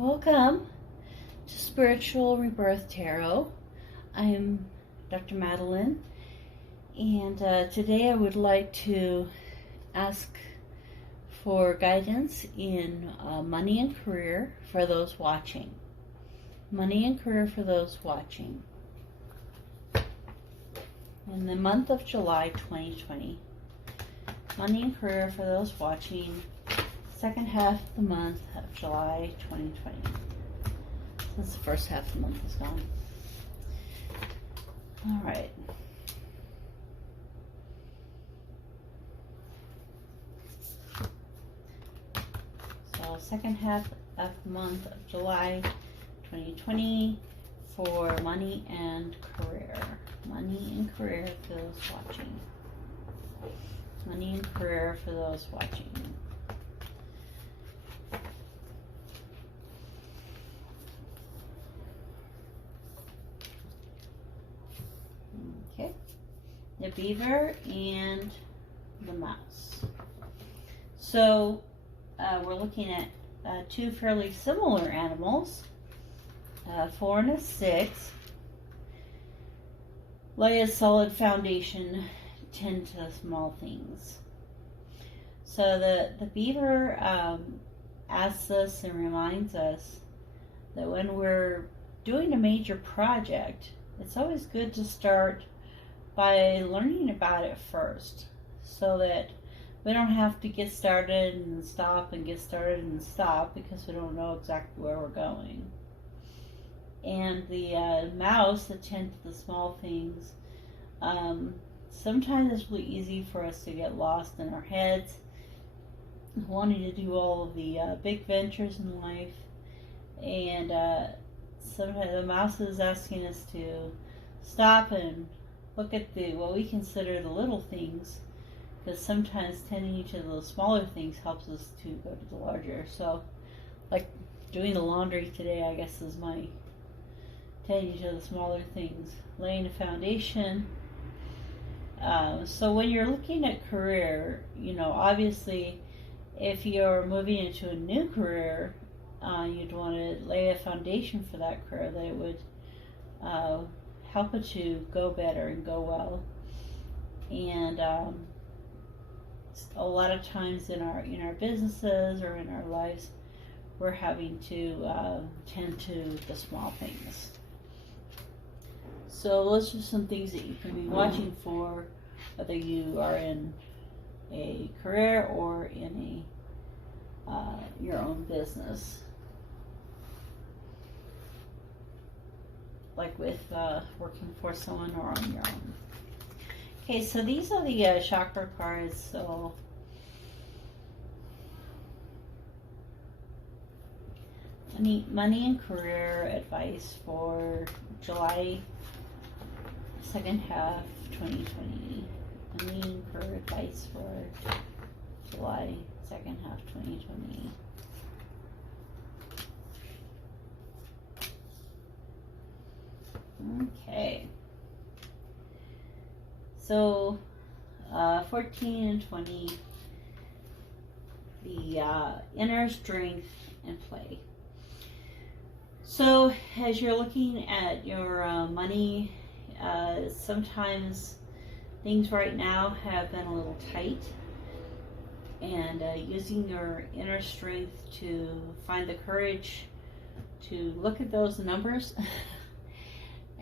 Welcome to Spiritual Rebirth Tarot. I'm Dr. Madeline, and today I would like to ask for guidance in money and career for those watching. Money and career for those watching. In the month of July 2020. Money and career for those watching. Second half of the month of July 2020. Since the first half of the month is gone. All right. So second half of the month of July 2020 for money and career. Money and career for those watching. Money and career for those watching. Okay, the beaver and the mouse. So we're looking at two fairly similar animals, 4 and a 6. Lay a solid foundation, tend to small things. So the beaver asks us and reminds us that when we're doing a major project, it's always good to start by learning about it first, so that we don't have to get started and stop and get started and stop because we don't know exactly where we're going. And the mouse that tends to the small things, sometimes it's really easy for us to get lost in our heads, wanting to do all of the big ventures in life, and sometimes the mouse is asking us to stop and look at what we consider the little things, because sometimes tending to those smaller things helps us to go to the larger. So, like doing the laundry today, I guess, is my tending to the smaller things, laying a foundation. So when you're looking at career, obviously, if you're moving into a new career, you'd want to lay a foundation for that career that it would help it to go better and go well. And a lot of times in our businesses or in our lives, we're having to tend to the small things. So those are some things that you can be watching for, whether you are in a career or in your own business. Like with working for someone or on your own. Okay, so these are the chakra cards. So money and career advice for July second half 2020. Money and career advice for July second half 2020. Okay. So 14 and 20, the inner strength and play. So as you're looking at your money, sometimes things right now have been a little tight, and using your inner strength to find the courage to look at those numbers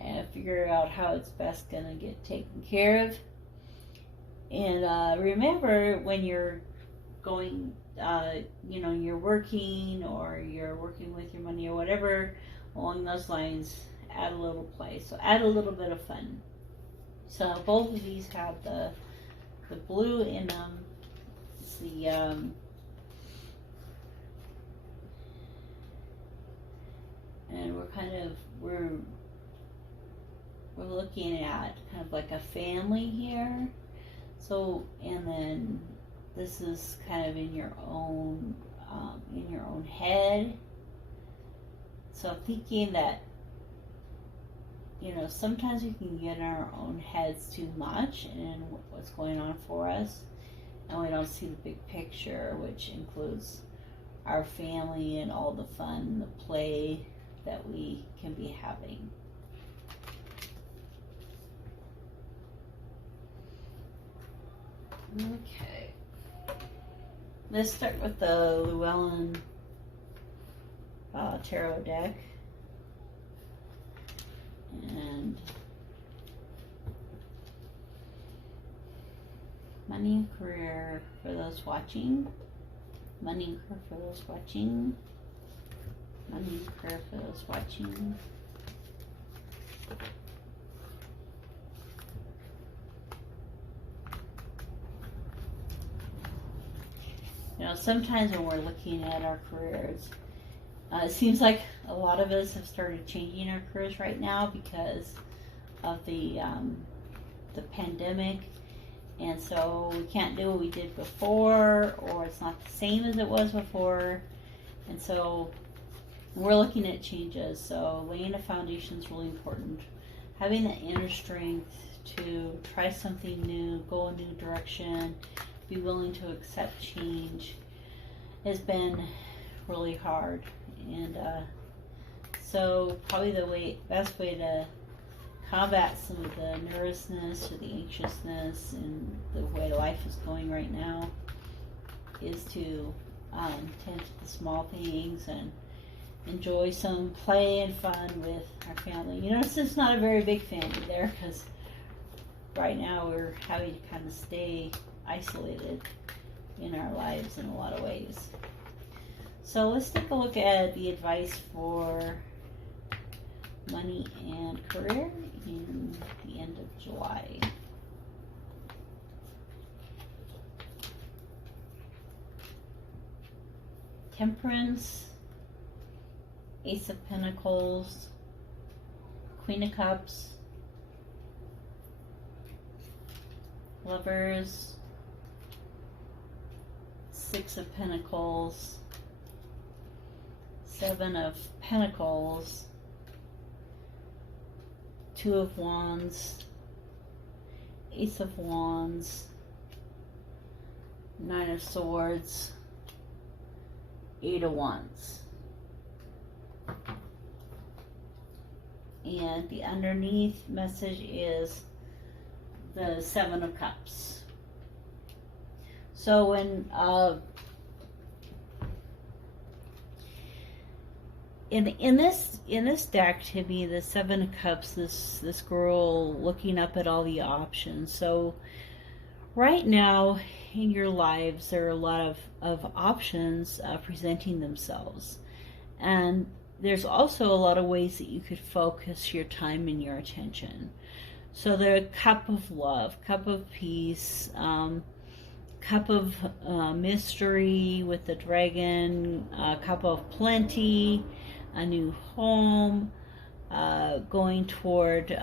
and figure out how it's best going to get taken care of. And remember, when you're going, you're working or you're working with your money or whatever along those lines, add a little play. So add a little bit of fun. So both of these have the blue in them. It's the and we're looking at kind of like a family here. So, and then this is kind of in your own head. So thinking that, sometimes we can get in our own heads too much and what's going on for us, and we don't see the big picture, which includes our family and all the fun and the play that we can be having. Okay. Let's start with the Llewellyn tarot deck. And money and career for those watching. Money and career for those watching. Money and career for those watching. You know, sometimes when we're looking at our careers, it seems like a lot of us have started changing our careers right now because of the pandemic, and so we can't do what we did before, or it's not the same as it was before, and so we're looking at changes. So laying a foundation is really important. Having the inner strength to try something new, go a new direction, be willing to accept change has been really hard. And so probably the best way to combat some of the nervousness or the anxiousness and the way life is going right now is to tend to the small things and enjoy some play and fun with our family. You know, it's not a very big family there, because right now we're having to kind of stay isolated in our lives in a lot of ways. So let's take a look at the advice for money and career in the end of July. Temperance, Ace of Pentacles, Queen of Cups, Lovers, Six of Pentacles, Seven of Pentacles, Two of Wands, Ace of Wands, Nine of Swords, Eight of Wands. And the underneath message is the Seven of Cups. So when in this deck, to me, the Seven of Cups, this girl looking up at all the options. So right now in your lives, there are a lot of options presenting themselves, and there's also a lot of ways that you could focus your time and your attention. So the Cup of Love, Cup of Peace, Cup of Mystery with the Dragon, Cup of Plenty, a new home, going toward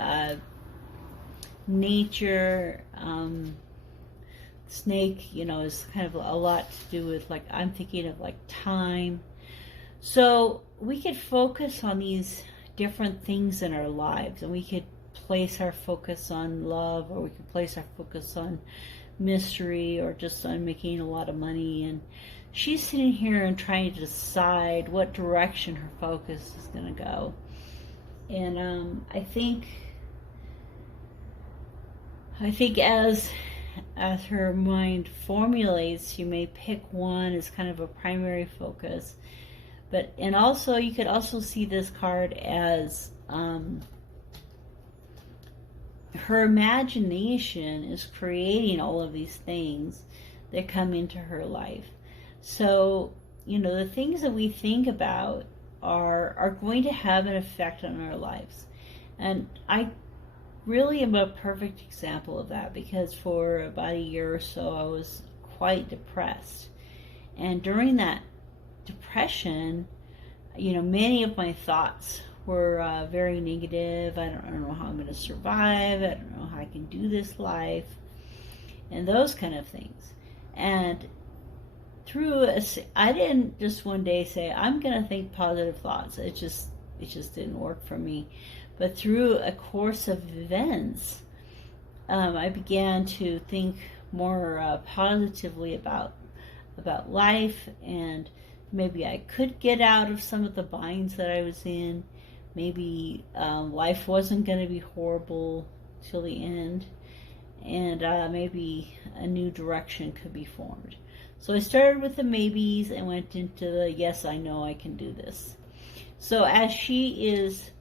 nature. Snake, you know, is kind of a lot to do with, like, I'm thinking of like time. So we could focus on these different things in our lives, and we could place our focus on love, or we could place our focus on mystery, or just on making a lot of money. And she's sitting here and trying to decide what direction her focus is going to go. And I think as her mind formulates, you may pick one as kind of a primary focus. And also, you could also see this card as her imagination is creating all of these things that come into her life. So, you know, the things that we think about are going to have an effect on our lives. And I really am a perfect example of that, because for about a year or so I was quite depressed. And during that depression, you know, many of my thoughts were very negative. I don't know how I'm going to survive. I don't know how I can do this life, and those kind of things. And I didn't just one day say, I'm going to think positive thoughts. It just didn't work for me. But through a course of events, I began to think more positively about life, and Maybe I could get out of some of the binds that I was in. Maybe life wasn't going to be horrible till the end, and maybe a new direction could be formed. So I started with the maybes and went into the yes, I know I can do this. So as she is,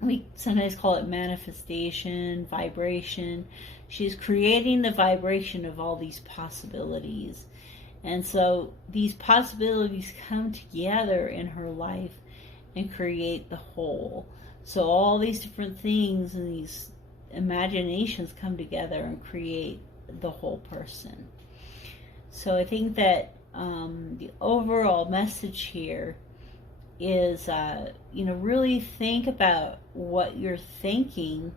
we sometimes call it manifestation, vibration. She's creating the vibration of all these possibilities. And so these possibilities come together in her life and create the whole. So all these different things and these imaginations come together and create the whole person. So I think that the overall message here is, really think about what you're thinking,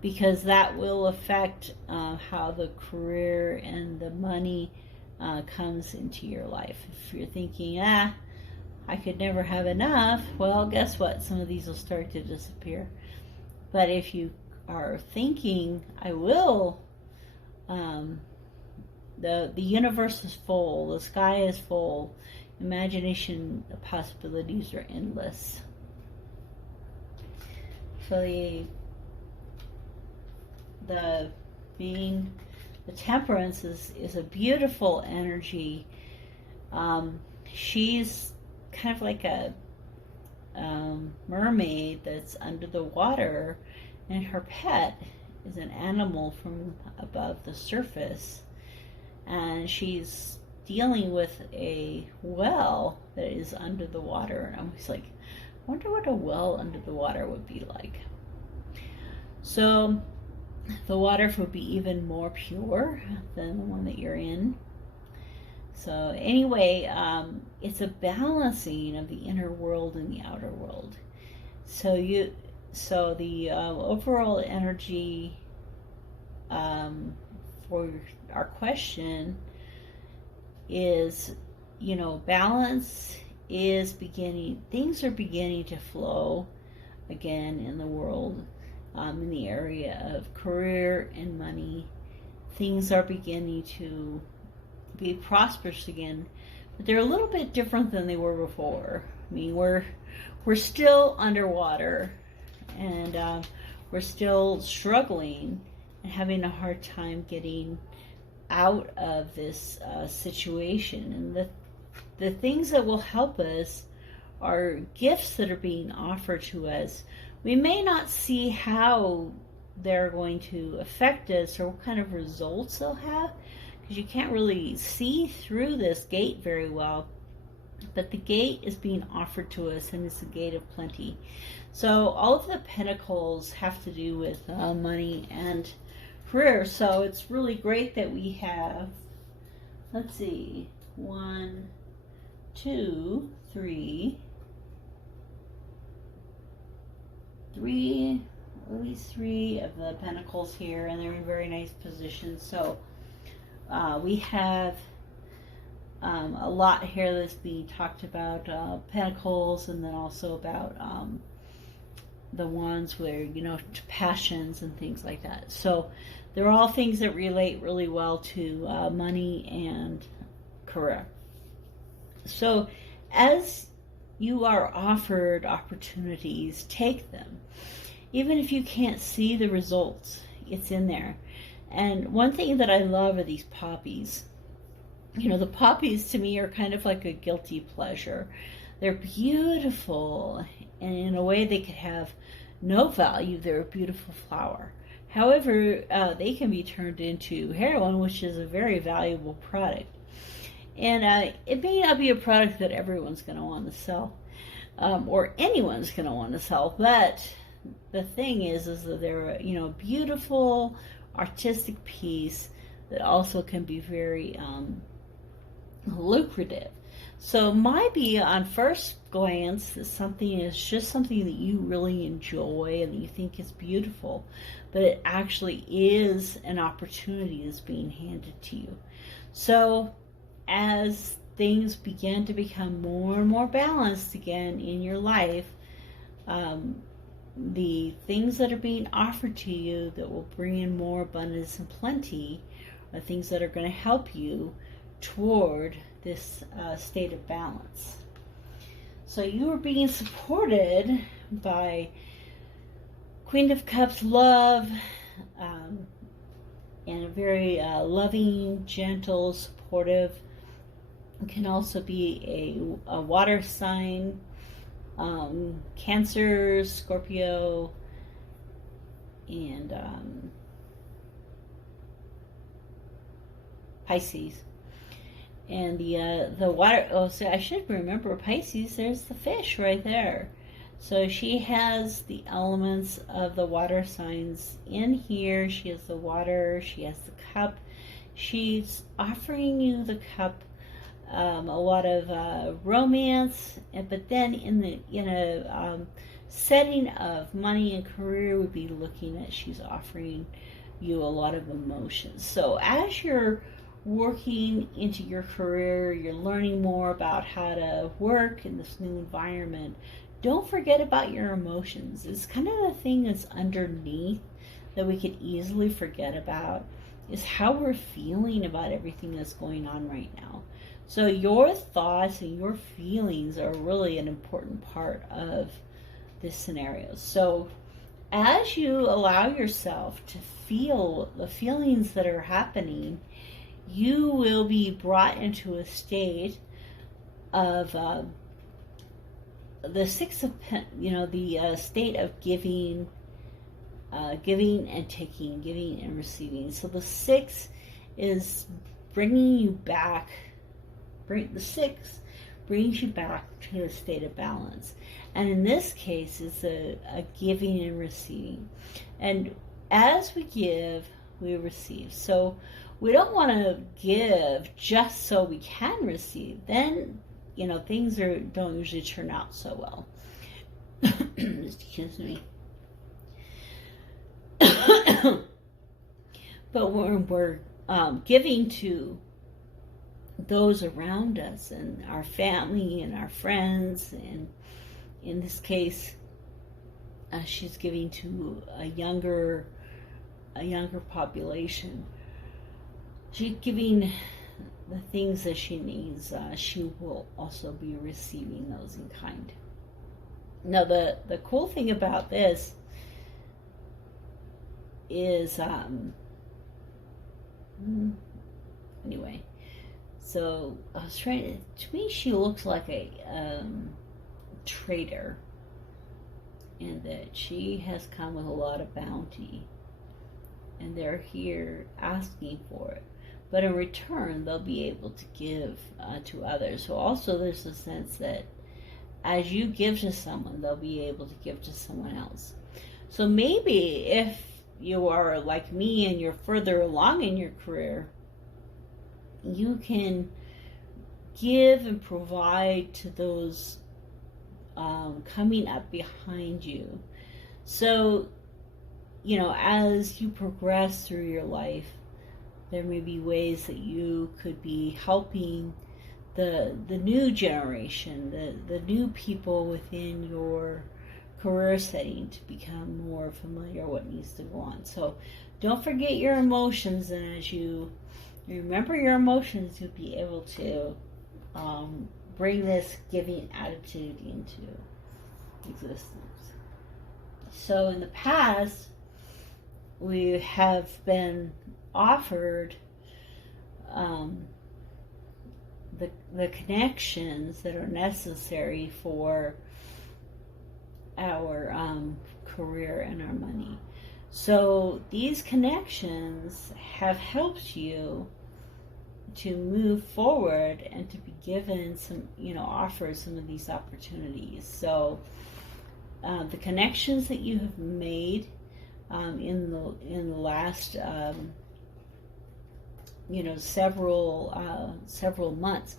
because that will affect how the career and the money comes into your life. If you're thinking, I could never have enough, well, guess what? Some of these will start to disappear. But if you are thinking, I will, the universe is full, the sky is full, imagination, the possibilities are endless. So the temperance is a beautiful energy. She's kind of like a mermaid that's under the water, and her pet is an animal from above the surface, and she's dealing with a well that is under the water. And I'm just like, I wonder what a well under the water would be like. So the water would be even more pure than the one that you're in. So anyway, it's a balancing of the inner world and the outer world. So the overall energy for our question is, balance is beginning. Things are beginning to flow again in the world, in the area of career and money. Things are beginning to be prosperous again, but they're a little bit different than they were before. I mean, we're still underwater, and we're still struggling and having a hard time getting out of this situation. And the things that will help us are gifts that are being offered to us. We may not see how they're going to affect us or what kind of results they'll have, because you can't really see through this gate very well. But the gate is being offered to us, and it's the gate of plenty. So all of the pentacles have to do with money and career. So it's really great that we have, let's see, 1, 2, 3, at least 3 of the pentacles here, and they're in very nice positions. So we have a lot here that's being talked about, pentacles, and then also about the ones where, passions and things like that. So they're all things that relate really well to money and career. So as you are offered opportunities, take them. Even if you can't see the results, it's in there. And one thing that I love are these poppies. The poppies to me are kind of like a guilty pleasure. They're beautiful, and in a way they could have no value. They're a beautiful flower. However, they can be turned into heroin, which is a very valuable product. And it may not be a product that everyone's going to want to sell, or anyone's going to want to sell. But the thing is that they're a beautiful artistic piece that also can be very lucrative. So maybe on first glance, something is just something that you really enjoy and that you think is beautiful, but it actually is an opportunity that's being handed to you. So as things begin to become more and more balanced again in your life, the things that are being offered to you that will bring in more abundance and plenty are things that are going to help you toward this state of balance. So you are being supported by Queen of Cups, love, and a very loving, gentle, supportive. It can also be a water sign, Cancer, Scorpio, and Pisces. And the water, oh, so I should remember Pisces, there's the fish right there. So she has the elements of the water signs in here. She has the water, she has the cup. She's offering you the cup, a lot of romance, but then in a setting of money and career, would be looking at, she's offering you a lot of emotions. So as you're working into your career, you're learning more about how to work in this new environment, don't forget about your emotions. It's kind of the thing that's underneath that we could easily forget about, is how we're feeling about everything that's going on right now. So your thoughts and your feelings are really an important part of this scenario. So as you allow yourself to feel the feelings that are happening, you will be brought into a state of the Six of the state of giving and taking, giving and receiving. So the Six is bringing you back. The Six brings you back to a state of balance, and in this case, it's a giving and receiving. And as we give, we receive. So we don't want to give just so we can receive. Then things don't usually turn out so well. Excuse me. But when we're giving to those around us and our family and our friends, and in this case, she's giving to a younger population. She's giving the things that she needs. She will also be receiving those in kind. Now, the cool thing about this is, anyway, so I was trying to me, she looks like a trader, and that she has come with a lot of bounty, and they're here asking for it. But in return, they'll be able to give to others. So also there's a sense that as you give to someone, they'll be able to give to someone else. So maybe if you are like me and you're further along in your career, you can give and provide to those coming up behind you. So, as you progress through your life, there may be ways that you could be helping the new generation, the new people within your career setting to become more familiar what needs to go on. So don't forget your emotions, and as you remember your emotions, you'll be able to bring this giving attitude into existence. So in the past, we have been offered the connections that are necessary for our career and our money. So these connections have helped you to move forward and to be given some, offer some of these opportunities. So the connections that you have made in the last several months.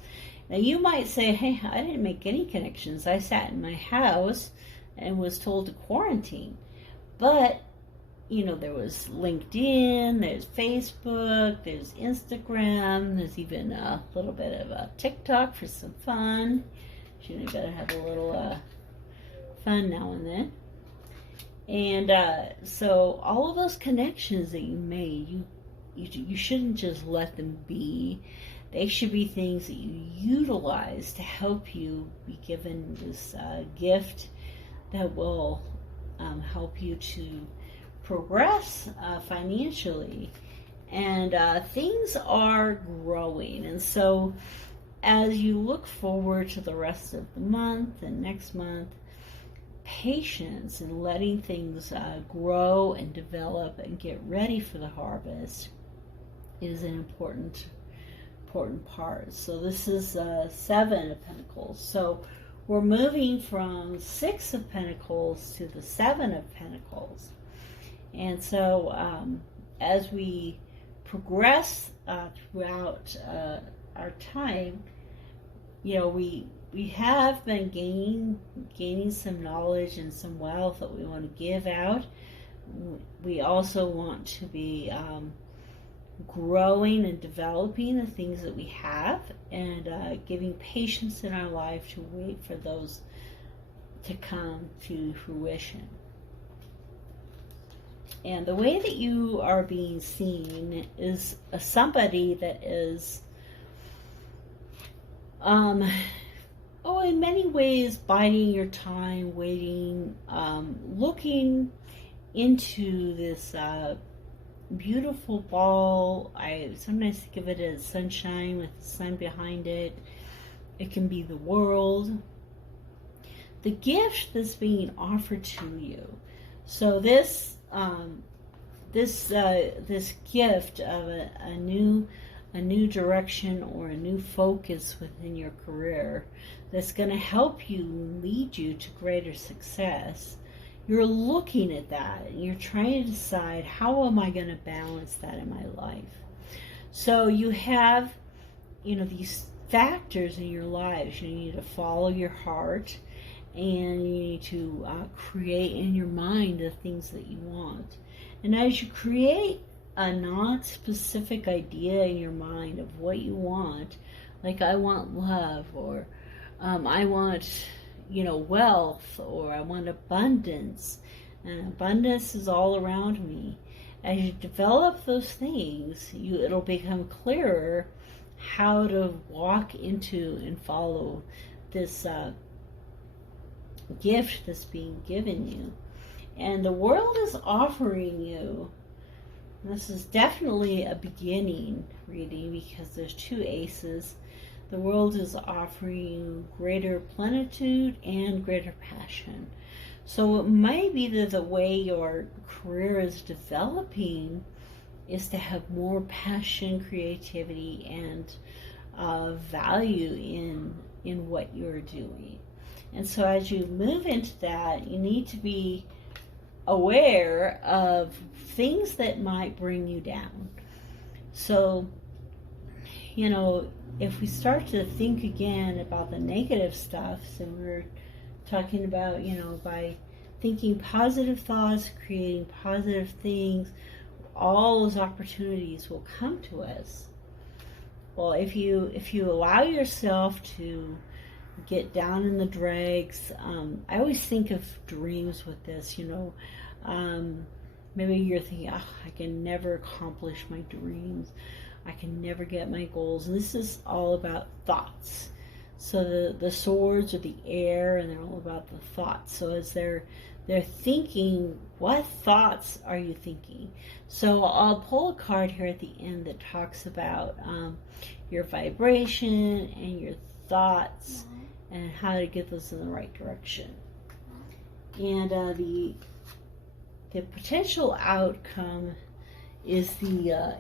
Now you might say, hey, I didn't make any connections. I sat in my house and was told to quarantine. But there was LinkedIn, there's Facebook, there's Instagram, there's even a little bit of a TikTok for some fun. You gotta have a little fun now and then. And so all of those connections that you made, you shouldn't just let them be They should be things that you utilize to help you be given this gift that will help you to progress financially. And things are growing. And so as you look forward to the rest of the month and next month, patience and letting things grow and develop and get ready for the harvest is an important part. So this is 7 of Pentacles. So we're moving from 6 of Pentacles to the 7 of Pentacles. And so as we progress throughout our time, we have been gaining some knowledge and some wealth that we want to give out. We also want to be growing and developing the things that we have, and giving patience in our life to wait for those to come to fruition. And the way that you are being seen is somebody that is in many ways biding your time, waiting, looking into this beautiful ball. I sometimes think of it as sunshine with the sun behind it. It can be the world, the gift that's being offered to you. So this gift of a new direction or a new focus within your career that's going to help you, lead you to greater success. You're looking at that and you're trying to decide, how am I going to balance that in my life? So you have, these factors in your lives. You need to follow your heart, and you need to create in your mind the things that you want. And as you create a non-specific idea in your mind of what you want, like I want love, or I want, wealth, or I want abundance, and abundance is all around me. As you develop those things, it'll become clearer how to walk into and follow this gift that's being given you. And the world is offering you, this is definitely a beginning reading because there's 2 aces. The world is offering you greater plenitude and greater passion. So it might be that the way your career is developing is to have more passion, creativity, and value in what you're doing. And so as you move into that, you need to be aware of things that might bring you down. So, if we start to think again about the negative stuff, so we're talking about, by thinking positive thoughts, creating positive things, all those opportunities will come to us. Well, if you allow yourself to get down in the dregs, I always think of dreams with this, maybe you're thinking, I can never accomplish my dreams, I can never get my goals. And this is all about thoughts. So the swords are the air, and they're all about the thoughts. So as they're thinking, what thoughts are you thinking? So I'll pull a card here at the end that talks about your vibration and your thoughts and how to get those in the right direction. And the potential outcome is the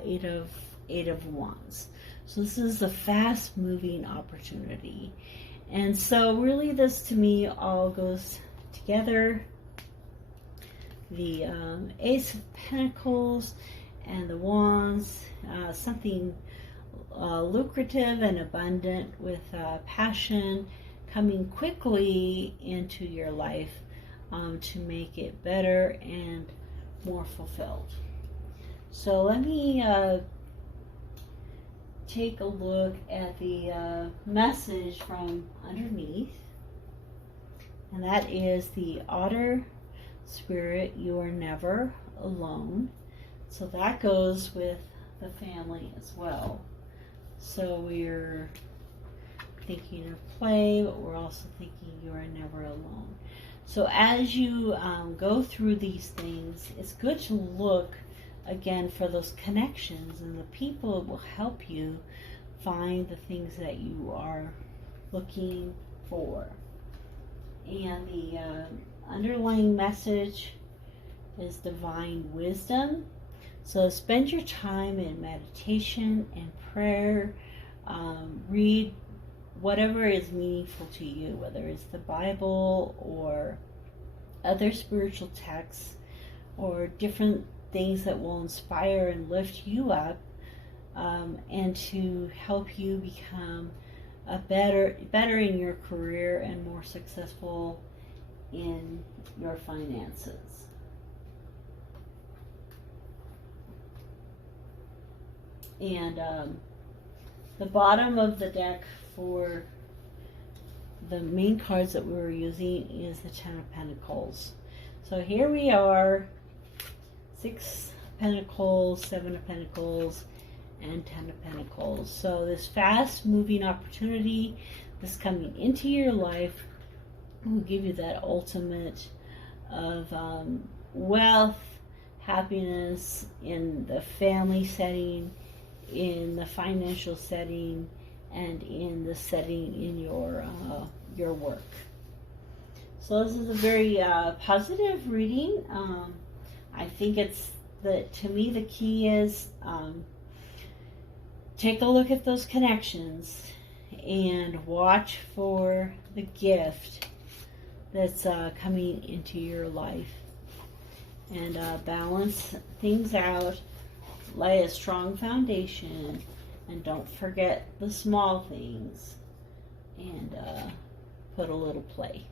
Eight of Wands. So this is a fast-moving opportunity. And so really this, to me, all goes together. The Ace of Pentacles and the Wands, something lucrative and abundant with passion coming quickly into your life to make it better and more fulfilled. So let me take a look at the message from underneath, and that is the Otter Spirit, you are never alone. So that goes with the family as well. So we're thinking of play, but we're also thinking you are never alone. So as you go through these things, it's good to look again for those connections, and the people will help you find the things that you are looking for. And the underlying message is divine wisdom. So spend your time in meditation and prayer. Read whatever is meaningful to you, whether it's the Bible or other spiritual texts or different things that will inspire and lift you up, and to help you become a better in your career and more successful in your finances. And the bottom of the deck for the main cards that we were using is the Ten of Pentacles. So here we are, 6 of Pentacles, 7 of Pentacles, and 10 of Pentacles. So this fast moving opportunity that's coming into your life will give you that ultimate of wealth, happiness in the family setting, in the financial setting, and in the setting in your work. So this is a very positive reading. I think it's to me the key is take a look at those connections and watch for the gift that's coming into your life, and balance things out, lay a strong foundation, and don't forget the small things, and put a little play.